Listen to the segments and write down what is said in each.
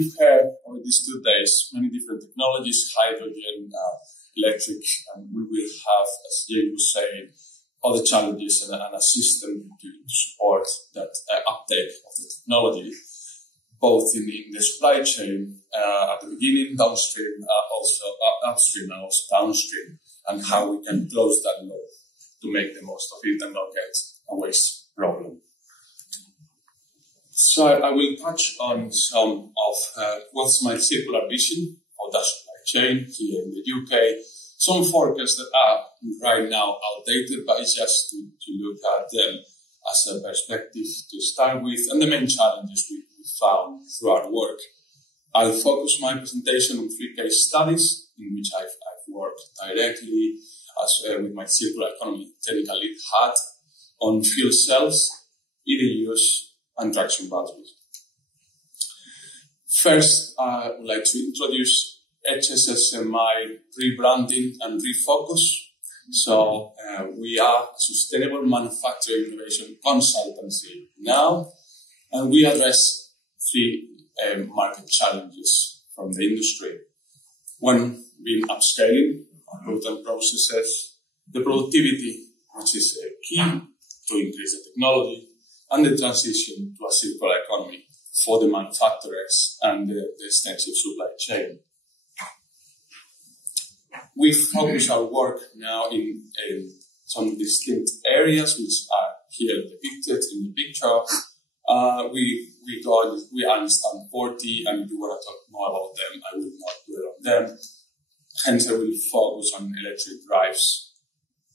we've heard over these 2 days, many different technologies, hydrogen, electric, and we will have, as Jay was saying, other challenges and a system to support that uptake of the technology, both in the supply chain at the beginning, downstream, also upstream and also downstream, and how we can close that loop to make the most of it and not get a waste problem. So I will touch on some of what's my circular vision for that supply chain here in the UK. Some forecasts that are right now outdated, but it's just to look at them as a perspective to start with, and the main challenges we found through our work. I'll focus my presentation on 3 case studies in which I've worked directly with my circular economy technical lead hat on fuel cells, EDUs, and traction batteries. First, I would like to introduce HSSMI rebranding and refocus. So we are a sustainable manufacturing innovation consultancy now, and we address 3 market challenges from the industry. One being upscaling our product processes, the productivity, which is key to increase the technology, and the transition to a circular economy for the manufacturers and the extensive supply chain. We focus our work now in some distinct areas, which are here depicted in the picture. We understand 40, and if you want to talk more about them, I will not dwell on them. Hence, I will focus on electric drives,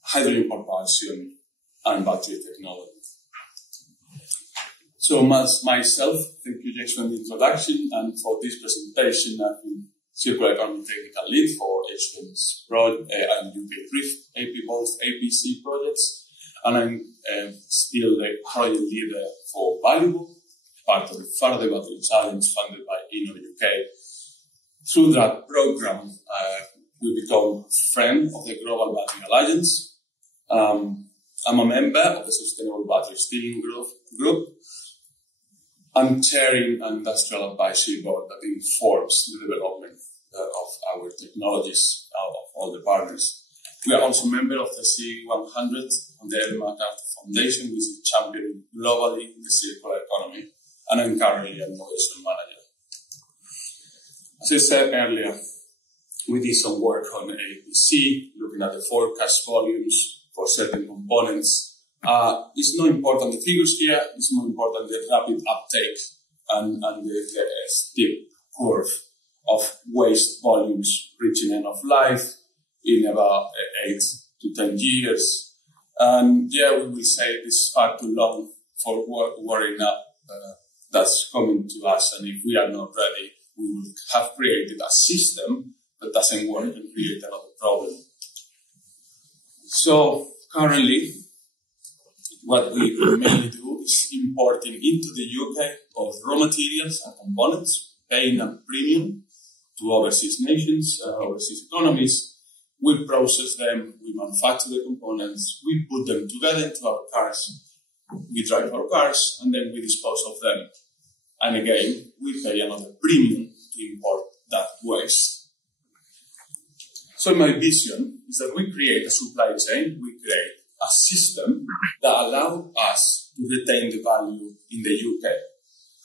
hydrogen propulsion, and battery technology. So myself, thank you, James, for the introduction, and for this presentation, I've been Circular Economy Technical Lead for HDM's and UK Drift both APC projects, and I'm still the project leader for Valuable, part of the Faraday Battery Challenge funded by Inno UK. Through that program, we become a friend of the Global Battery Alliance. I'm a member of the Sustainable Battery Steering Group. I'm chairing an industrial advisory board that informs the development of our technologies of all the partners. We are also a member of the C100 on the Ellen MacArthur Foundation, which is championing globally the circular economy, and I'm currently an innovation manager. As I said earlier, we did some work on APC, looking at the forecast volumes for certain components. It's not important the figures here, it's more important the rapid uptake and the steep curve of waste volumes reaching end of life in about 8 to 10 years. And yeah, we will say this is far too long for worrying up that's coming to us, and if we are not ready, we will have created a system that doesn't work and create another problem. So currently, what we mainly do is importing into the UK both raw materials and components, paying a premium to overseas nations, overseas economies. We process them, we manufacture the components, we put them together into our cars, we drive our cars, and then we dispose of them. And again, we pay another premium to import that waste. So my vision is that we create a supply chain, we create a system that allows us to retain the value in the UK,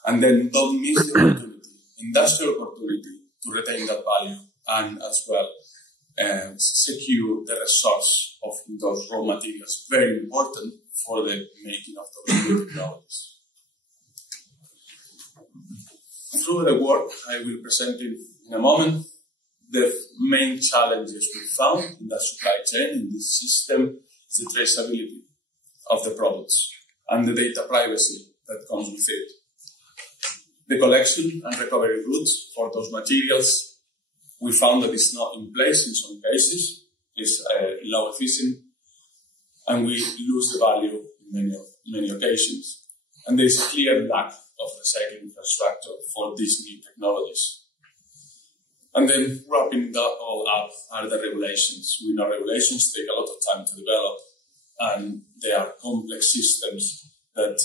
and then don't miss the opportunity, industrial opportunity, to retain that value and as well secure the resource of those raw materials, very important for the making of those new technologies. Through the work I will present in a moment, the main challenges we found in the supply chain, in this system, is the traceability of the products and the data privacy that comes with it. The collection and recovery routes for those materials, we found that it's not in place in some cases, it's low efficient, and we lose the value in many occasions. And there's a clear lack of recycling infrastructure for these new technologies. And then wrapping that all up are the regulations. We know regulations take a lot of time to develop, and they are complex systems that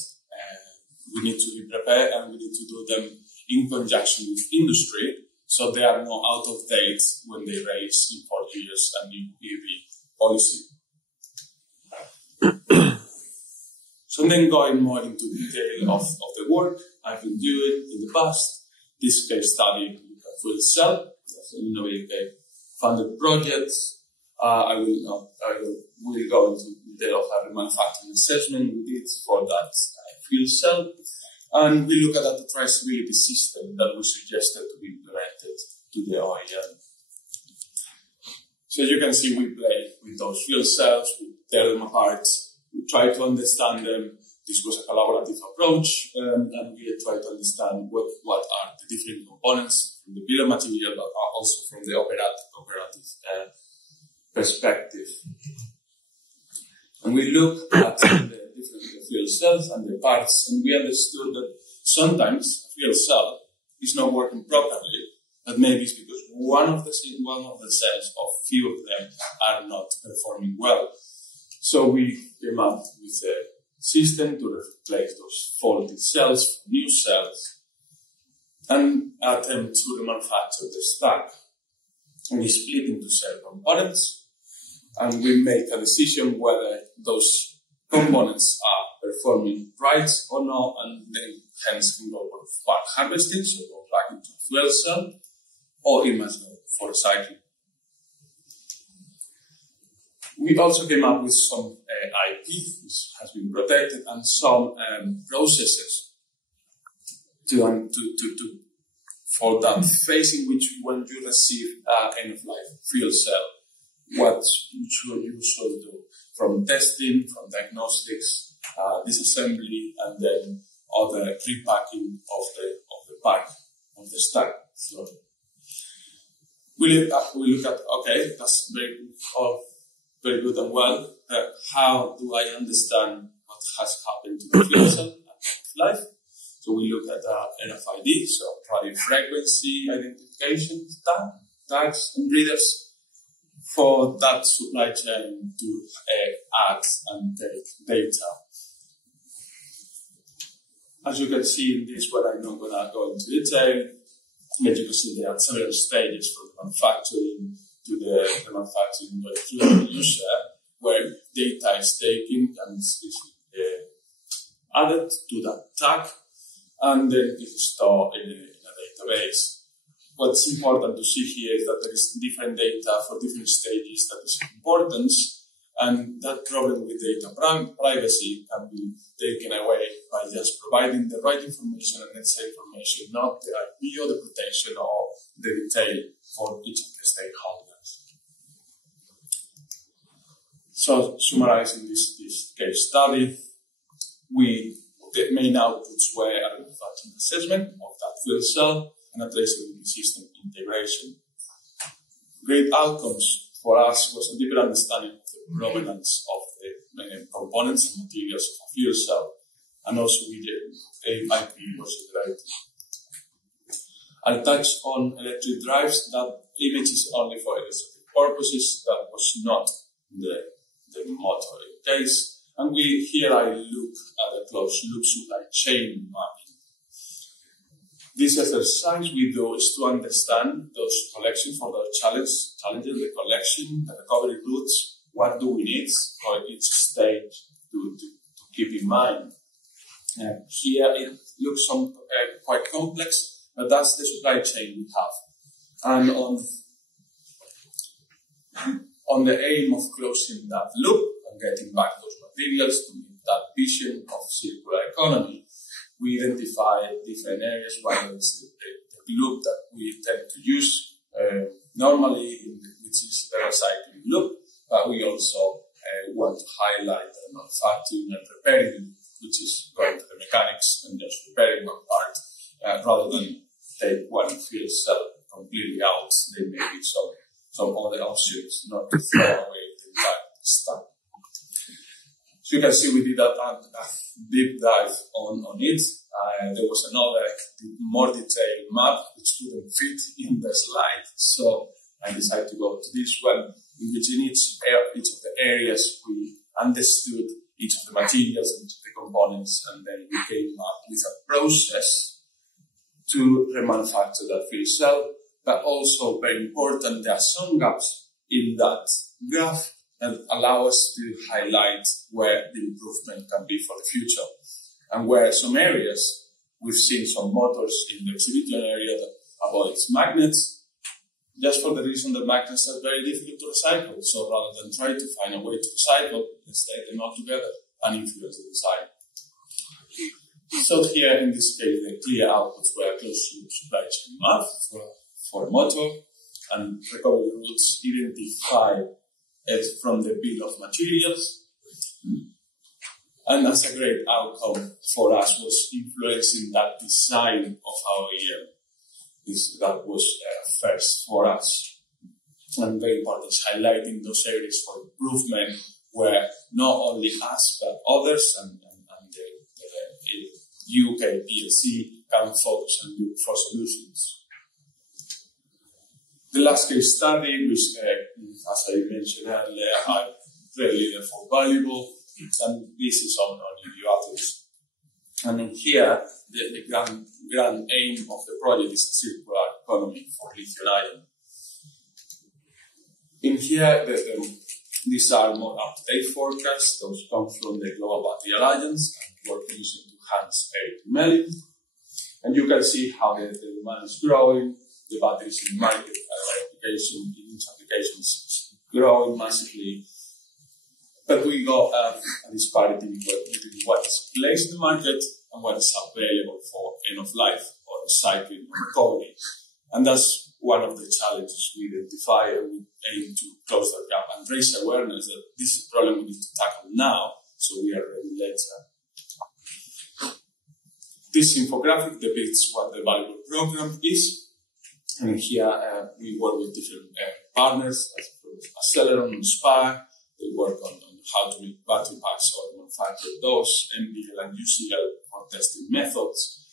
we need to be prepared, and we need to do them in conjunction with industry, so they are not out of date when they raise in 4 years a new EV policy. So then going more into detail of the work I've been doing in the past, this case study with a fuel cell, that's an innovative funded project. I will go into detail of our manufacturing assessment we did for that fuel cell. And we look at the traceability system that we suggested to be implemented to the OEM. So you can see we play with those fuel cells, we tear them apart, we try to understand them. This was a collaborative approach, and we try to understand what are the different components from the bill of material, but also from the operative perspective. And we look at the different fuel cells and the parts, and we understood that sometimes a fuel cell is not working properly, but maybe it's because one of the cells, or few of them, are not performing well. So we came up with a system to replace those faulty cells for new cells and attempt to manufacture the stack. And we split into cell components, and we make a decision whether those components are performing right or not, and then hence can go for part harvesting, so go back into a fuel cell, or it must go for recycling. We also came up with some IP, which has been protected, and some processes for that phase in which when you receive end-of-life fuel cell, what should you do from testing, from diagnostics, disassembly, and then other repacking of the pack, of the stack. So we look at okay, that's very good and well. How do I understand what has happened to the fuel cell at life? So we look at RFID, so radio frequency identification tags and readers for that supply chain to add and take data. As you can see in this, where I'm not going to go into detail, but you can see there are several stages from the manufacturing to the manufacturing to the user, where data is taken and is added to that tag, and then it is stored in a database. What's important to see here is that there is different data for different stages that is of importance, and that problem with data privacy can be taken away by just providing the right information and necessary information, not the IP or the protection or the detail for each of the stakeholders. So, summarizing this case study, the main outputs were a manufacturing assessment of that fuel cell and a traceability system integration. Great outcomes for us was a deeper understanding of the provenance of the components and materials of a fuel cell, and also with the IP was generated. I'll touch on electric drives. That image is only for illustrative purposes. That was not the motor case. And here I look at a closed-loop supply chain mapping. This exercise we do is to understand those collections for those challenges, the collection, the recovery routes, what do we need for each stage to keep in mind. Here it looks quite complex, but that's the supply chain we have. And on the aim of closing that loop and getting back those materials to meet that vision of circular economy, we identify different areas, whether it's the loop that we tend to use normally, which is the recycling loop, but we also want to highlight the manufacturing and repairing, which is going to the mechanics and just repairing one part, rather than take one fuel cell completely out. There may be some other options, not to throw away the entire stuff. So you can see we did a deep dive on it. There was another more detailed map which couldn't fit in the slide. So I decided to go to this one, in which in each of the areas we understood each of the materials and each of the components, and then we came up with a process to remanufacture that fuel cell, but also very important, there are some gaps in that graph that allow us to highlight where the improvement can be for the future. And where some areas, we've seen some motors in the exhibition area that avoids magnets, just for the reason that magnets are very difficult to recycle. So rather than try to find a way to recycle, let's take them all together and influence the design. So here, in this case, the clear outputs were close to supply chain math for a motor, and recovery routes identified it from the bill of materials. And that's a great outcome for us, was influencing that design of our year. That was first for us. And very important is highlighting those areas for improvement where not only us but others and the UK PLC can focus and look for solutions. The last case study, which, as I mentioned earlier, are really therefore valuable, and this is on EV batteries. And in here, the grand aim of the project is a circular economy for lithium-ion. In here, these are more up-to-date forecasts. Those come from the Global Battery Alliance and were commissioned to Hans Erik Melin. And you can see how the demand is growing. The batteries in the market application, in each application is growing massively. But we got a disparity between what is placed in the market and what is available for end of life or recycling or recovery. And that's one of the challenges we identify, and we aim to close that gap and raise awareness that this is a problem we need to tackle now, so we are ready later. This infographic depicts what the valuable program is. And here we work with different partners, as Aceleron and Spark. They work on how to make battery packs or manufacture those, MPL and UCL for testing methods.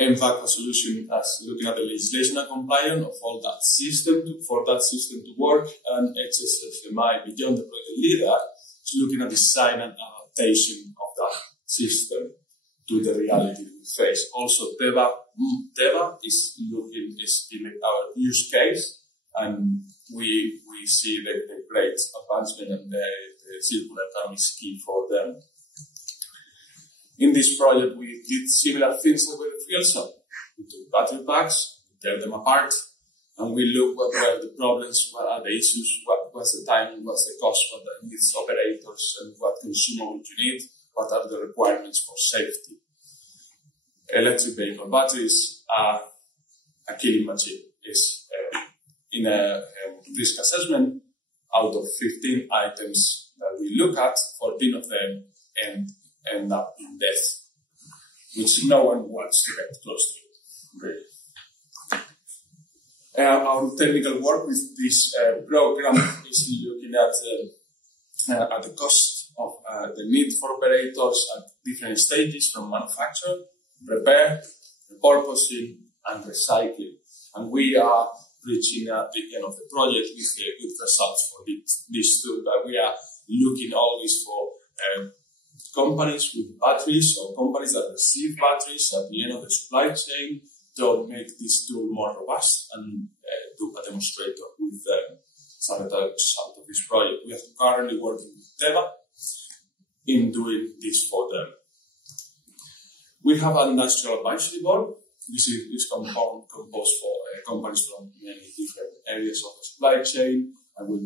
MVAC a solution as looking at the legislation and compliance of all that system for that system to work, and HSFMI beyond the project leader is looking at design and adaptation of that system to the reality we face. Also, Teva is in our use case, and we see the great advancement, and the circular economy is key for them. In this project, we did similar things with the fuel cell. We took battery packs, we tear them apart, and we look what were the problems, what are the issues, what was the timing, what's the cost, what the needs operators, and what consumable you need, what are the requirements for safety. Electric vehicle batteries are a killing machine. In a risk assessment, out of 15 items that we look at, 14 of them end up in death, which no one wants to get close to, really. Our technical work with this program is looking at the cost of the need for operators at different stages, from manufacture, repair, repurposing, and recycling. And we are reaching at the end of the project with good results for these two, but we are looking always for companies with batteries or companies that receive batteries at the end of the supply chain to make this tool more robust and do a demonstrator with some results out of this project. We are currently working with Teva in doing this for them. We have an industrial advisory board. This is composed for companies from many different areas of the supply chain. I will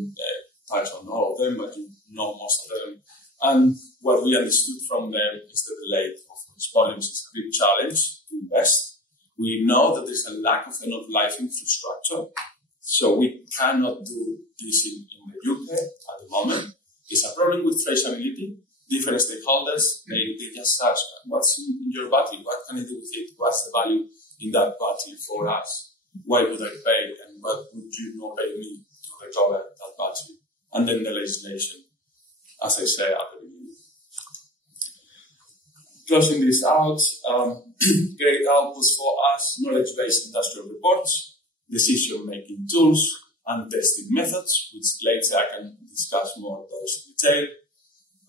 touch on all of them, but you know most of them. And what we understood from them is the delay of these volumes is a big challenge to invest. We know that there's a lack of end-of-life infrastructure, so we cannot do this in the UK at the moment. It's a problem with traceability. Different stakeholders, they just ask, what's in your battery? What can I do with it? What's the value in that battery for us? Why would I pay? And what would you not pay me to recover that battery? And then the legislation, as I said at the beginning. Closing this out, great outputs for us, knowledge-based industrial reports, decision-making tools, and testing methods, which later I can discuss more of those in detail.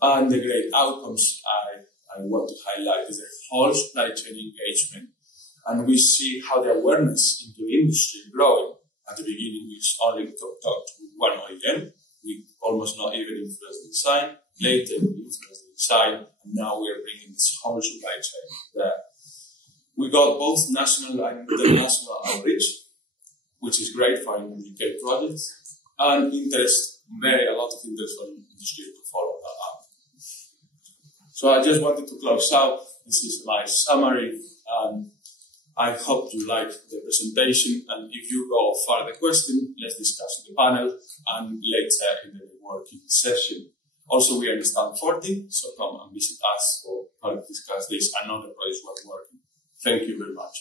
And the great outcomes I want to highlight is the whole supply chain engagement And we see how the awareness into the industry is growing. At the beginning, we only talked to one OEM. We almost not even influenced the design. Later, we influenced the design, and now we are bringing this whole supply chain there. We got both national and international outreach, which is great for UK projects, and a lot of interest from industry to follow that up. So I just wanted to close out. This is my summary, and I hope you like the presentation. And if you go further question, let's discuss in the panel and later in the working session. Also, we are in stand 40, so come and visit us or help discuss this and other projects we're working. Thank you very much.